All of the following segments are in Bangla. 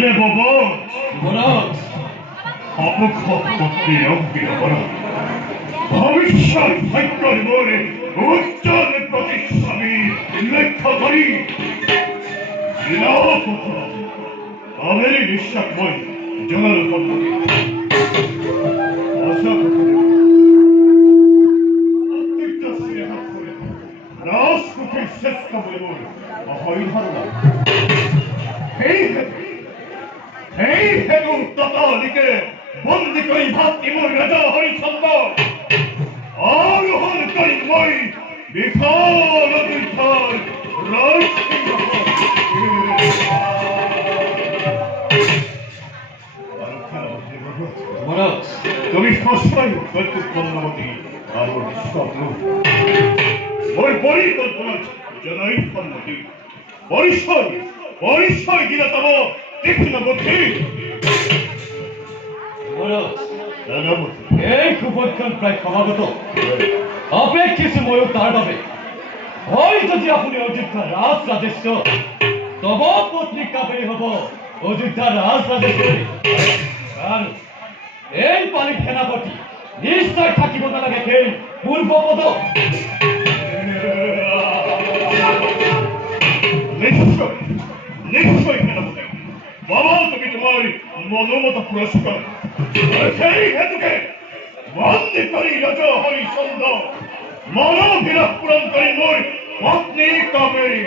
যুবরাজ অপক্ষপত্তি অজ্ঞ করা ভবিষ্যৎ ভাগ্যর মনে উজ্জ্বল প্রতিচ্ছবি লক্ষ্য করি আমাদের নিঃশ্বাসময় জোগাড় করব আশা রাজপুতের শ্রেষ্ঠ বলব হরিধর্ম এই হেতু ততালিকে বন্দি করি ভাতৃমূল রাজা হরিচন্দ্র আরোহণ করি মই বিশাল তীর্থর যুবরাজ তুমি সস্তায় কৌতুক কন্যাবতী আর ওর স্বপ্ন ওর পরিকল্পনা জনাই সম্মতি পরিচয় গিরতম তীক্ষ্ণ বুদ্ধি যুবরাজ এই কুপক্ষণ প্রায় ক্রমাগত অপেক্ষিত ময়ূর তার পাবে হয় যদি আপনি অযোধ্যা রাজ রাজেশ্বর তব পত্নী কাপড়ি হব অযোধ্যা রাজ রাজেশ্বরী কারণ এই পালি সেনাপতি নিশ্চয় থাকিব নালাগে সেই পূর্বপদ নিশ্চয় সেনাপতি বাবা তুমি তোমার মনোমত পুরস্কার সেই হেতুকে বন্দী করি রাজা হরিচন্দ্র মনোবিলাপ পূরণ করি মোর পত্নী কাবেরী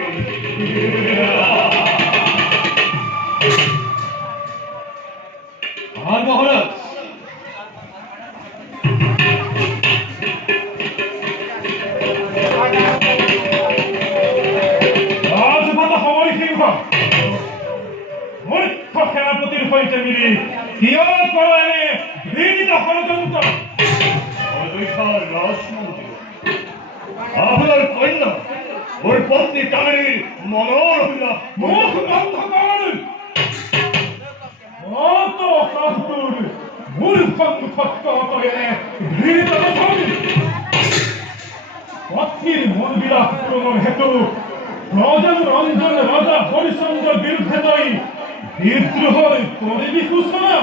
আর মহারাজ রাজমাতা হরি সিংহ মূর্খ সেনাপতির সৈতে মিলি কিয় করো এনে ঘৃণিত ষড়যন্ত্র রাজমন্ত্রী আপনার কন্যা ওর পত্নী কাবেরীর মনোরবিলাপ মুখ বন্ধ করুন অত শাস্তুর মূর্খ মুখস্থ করে ঘৃণিত রসন পত্নীর মন বিলাপ পূরণের হেতু প্রজন রঞ্জন রাজা হরিচন্দ্র বিরুদ্ধে নয় বিদ্রোহের করিবি সূচনা